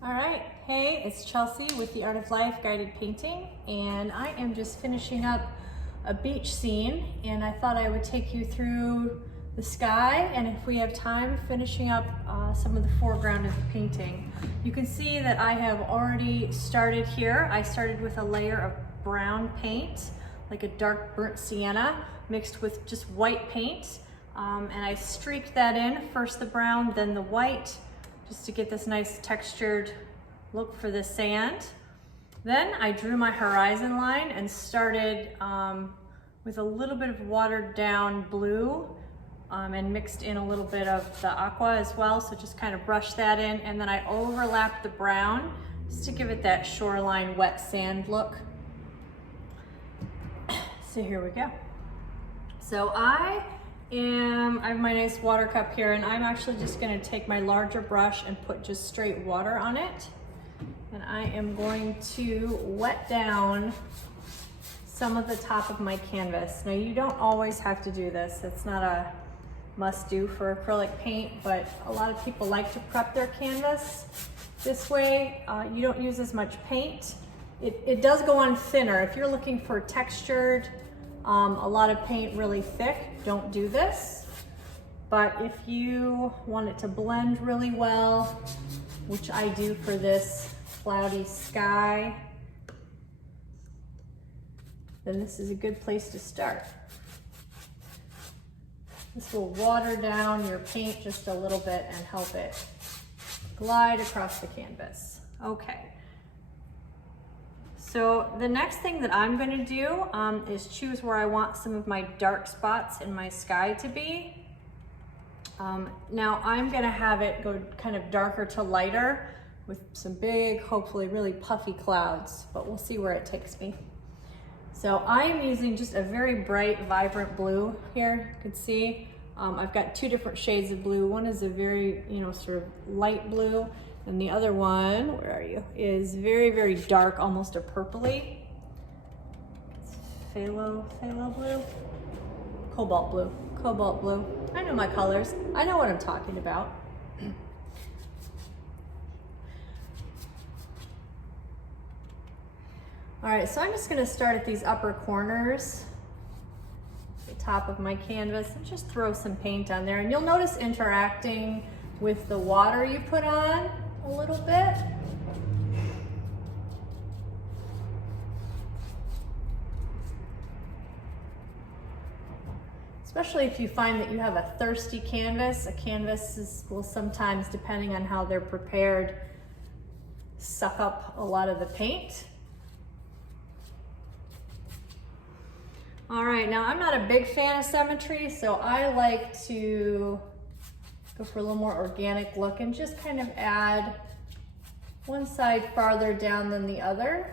All right, hey, it's Chelsea with The Art of Life Guided Painting, and I am just finishing up a beach scene, and I thought I would take you through the sky, and if we have time, finishing up some of the foreground of the painting. You can see that I have already started here. I started with a layer of brown paint, like a dark burnt sienna, mixed with just white paint, and I streaked that in, first the brown, then the white, just to get this nice textured look for the sand. Then I drew my horizon line and started with a little bit of watered down blue and mixed in a little bit of the aqua as well. So just kind of brush that in, and then I overlapped the brown just to give it that shoreline wet sand look. So here we go. So I have my nice water cup here, and I'm actually just going to take my larger brush and put just straight water on it. And I am going to wet down some of the top of my canvas. Now, you don't always have to do this. It's not a must-do for acrylic paint, but a lot of people like to prep their canvas this way. You don't use as much paint. It does go on thinner. If you're looking for textured, a lot of paint really thick, don't do this. But if you want it to blend really well, which I do for this cloudy sky, then this is a good place to start. This will water down your paint just a little bit and help it glide across the canvas. Okay. So the next thing that I'm going to do is choose where I want some of my dark spots in my sky to be. Now I'm going to have it go kind of darker to lighter with some big, hopefully really puffy clouds, but we'll see where it takes me. So I'm using just a very bright, vibrant blue here. You can see I've got two different shades of blue. One is a very, sort of light blue, and the other one, where are you, is very, very dark, almost a purpley. It's phthalo blue? Cobalt blue. I know my colors. I know what I'm talking about. All right, so I'm just gonna start at these upper corners, the top of my canvas, and just throw some paint on there. And you'll notice interacting with the water you put on a little bit. Especially if you find that you have a thirsty canvas. A canvas will sometimes, depending on how they're prepared, suck up a lot of the paint. All right, now I'm not a big fan of symmetry, so I like to go for a little more organic look and just kind of add one side farther down than the other.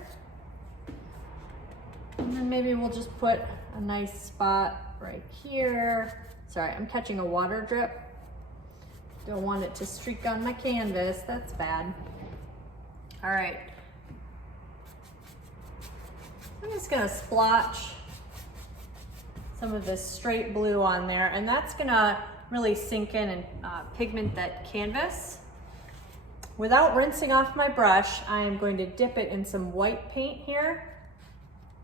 And then maybe we'll just put a nice spot right here. Sorry, I'm catching a water drip. Don't want it to streak on my canvas, that's bad. All right. I'm just gonna splotch some of this straight blue on there, and that's gonna really sink in and pigment that canvas. Without rinsing off my brush, I am going to dip it in some white paint here.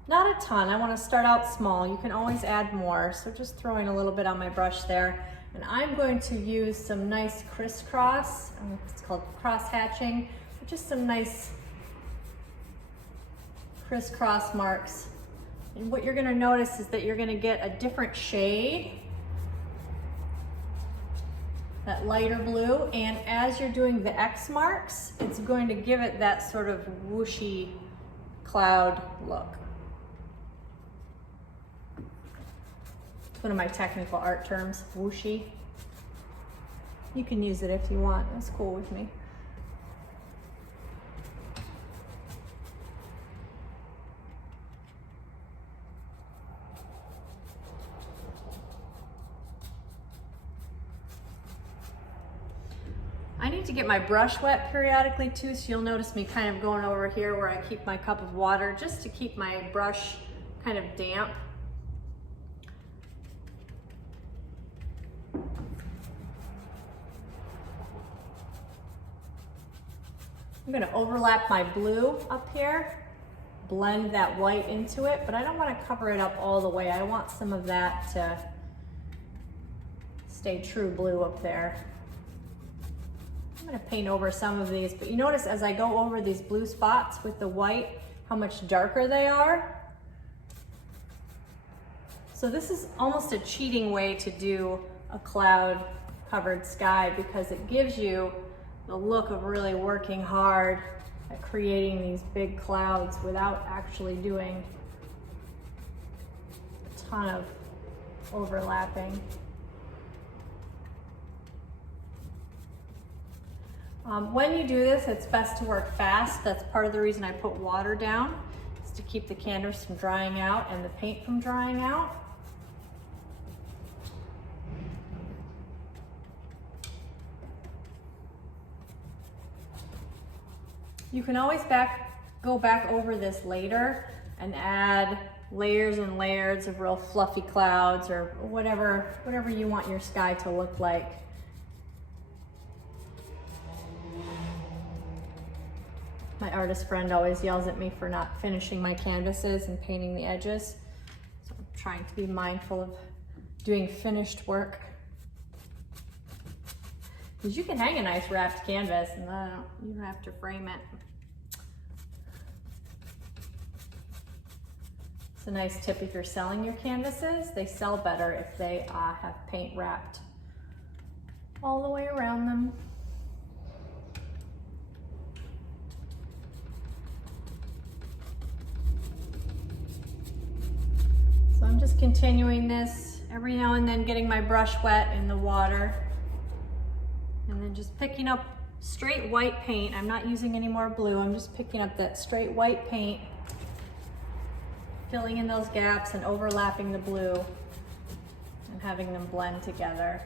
Not a ton, I wanna start out small. You can always add more, so just throwing a little bit on my brush there. And I'm going to use some nice crisscross, it's called cross hatching, but just some nice crisscross marks. And what you're gonna notice is that you're gonna get a different shade, that lighter blue, and as you're doing the X marks, it's going to give it that sort of whooshy cloud look. It's one of my technical art terms, whooshy. You can use it if you want, that's cool with me. I need to get my brush wet periodically too, so you'll notice me kind of going over here where I keep my cup of water just to keep my brush kind of damp. I'm gonna overlap my blue up here, blend that white into it, but I don't wanna cover it up all the way. I want some of that to stay true blue up there. I'm gonna paint over some of these, but you notice as I go over these blue spots with the white, how much darker they are. So this is almost a cheating way to do a cloud covered sky because it gives you the look of really working hard at creating these big clouds without actually doing a ton of overlapping. When you do this, it's best to work fast. That's part of the reason I put water down, is to keep the canvas from drying out and the paint from drying out. You can always go back over this later and add layers and layers of real fluffy clouds or whatever you want your sky to look like. My artist friend always yells at me for not finishing my canvases and painting the edges. So I'm trying to be mindful of doing finished work. Because you can hang a nice wrapped canvas and you don't have to frame it. It's a nice tip if you're selling your canvases. They sell better if they have paint wrapped all the way around them. So I'm just continuing this, every now and then getting my brush wet in the water, and then just picking up straight white paint. I'm not using any more blue, I'm just picking up that straight white paint, filling in those gaps and overlapping the blue and having them blend together.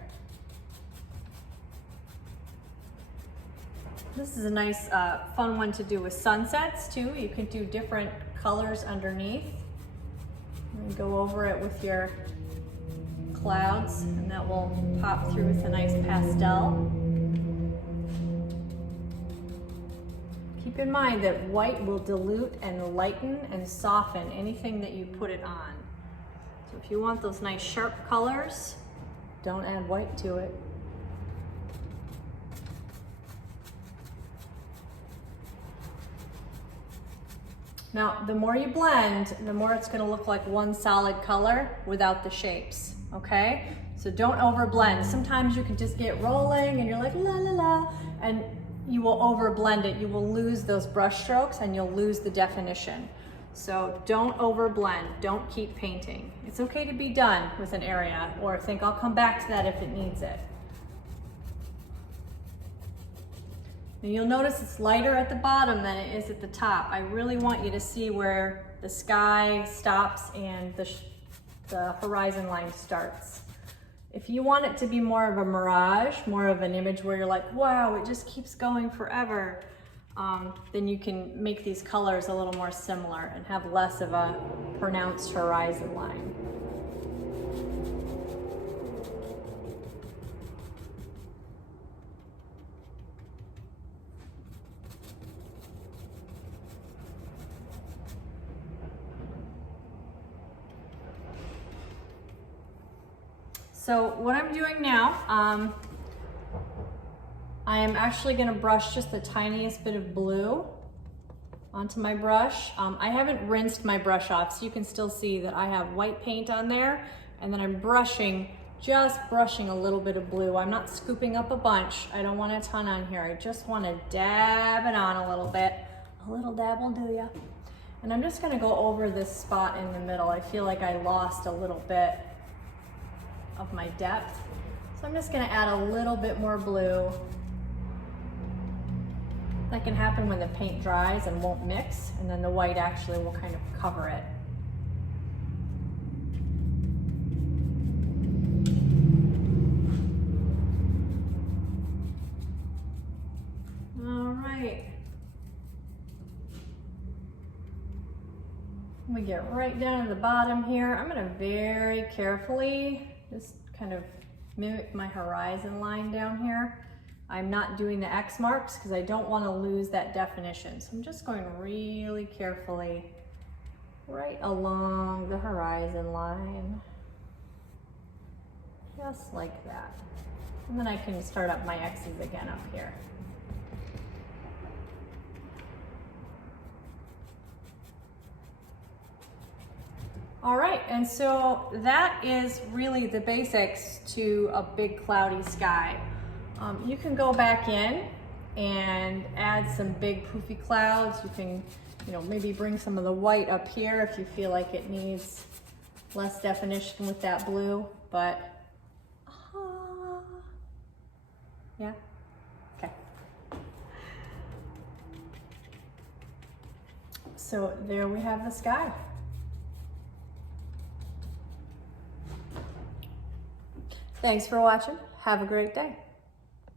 This is a nice fun one to do with sunsets too. You can do different colors underneath. And go over it with your clouds and that will pop through with a nice pastel. Keep in mind that white will dilute and lighten and soften anything that you put it on. So if you want those nice sharp colors, don't add white to it. Now, the more you blend, the more it's gonna look like one solid color without the shapes, okay? So don't over blend. Sometimes you can just get rolling and you're like, la la la, and you will over blend it. You will lose those brush strokes and you'll lose the definition. So don't over blend, don't keep painting. It's okay to be done with an area or think I'll come back to that if it needs it. And you'll notice it's lighter at the bottom than it is at the top. I really want you to see where the sky stops and the horizon line starts. If you want it to be more of a mirage, more of an image where you're like, wow, it just keeps going forever, then you can make these colors a little more similar and have less of a pronounced horizon line. So what I'm doing now, I am actually gonna brush just the tiniest bit of blue onto my brush. I haven't rinsed my brush off, so you can still see that I have white paint on there, and then I'm just brushing a little bit of blue. I'm not scooping up a bunch. I don't want a ton on here. I just wanna dab it on a little bit. A little dab will do ya. And I'm just gonna go over this spot in the middle. I feel like I lost a little bit of my depth. So I'm just gonna add a little bit more blue. That can happen when the paint dries and won't mix, and then the white actually will kind of cover it. All right. We get right down to the bottom here. I'm gonna very carefully just kind of mimic my horizon line down here. I'm not doing the X marks because I don't want to lose that definition. So I'm just going really carefully right along the horizon line. Just like that. And then I can start up my X's again up here. All right, and so that is really the basics to a big cloudy sky. You can go back in and add some big poofy clouds. You can, maybe bring some of the white up here if you feel like it needs less definition with that blue, but yeah, okay. So there we have the sky. Thanks for watching. Have a great day.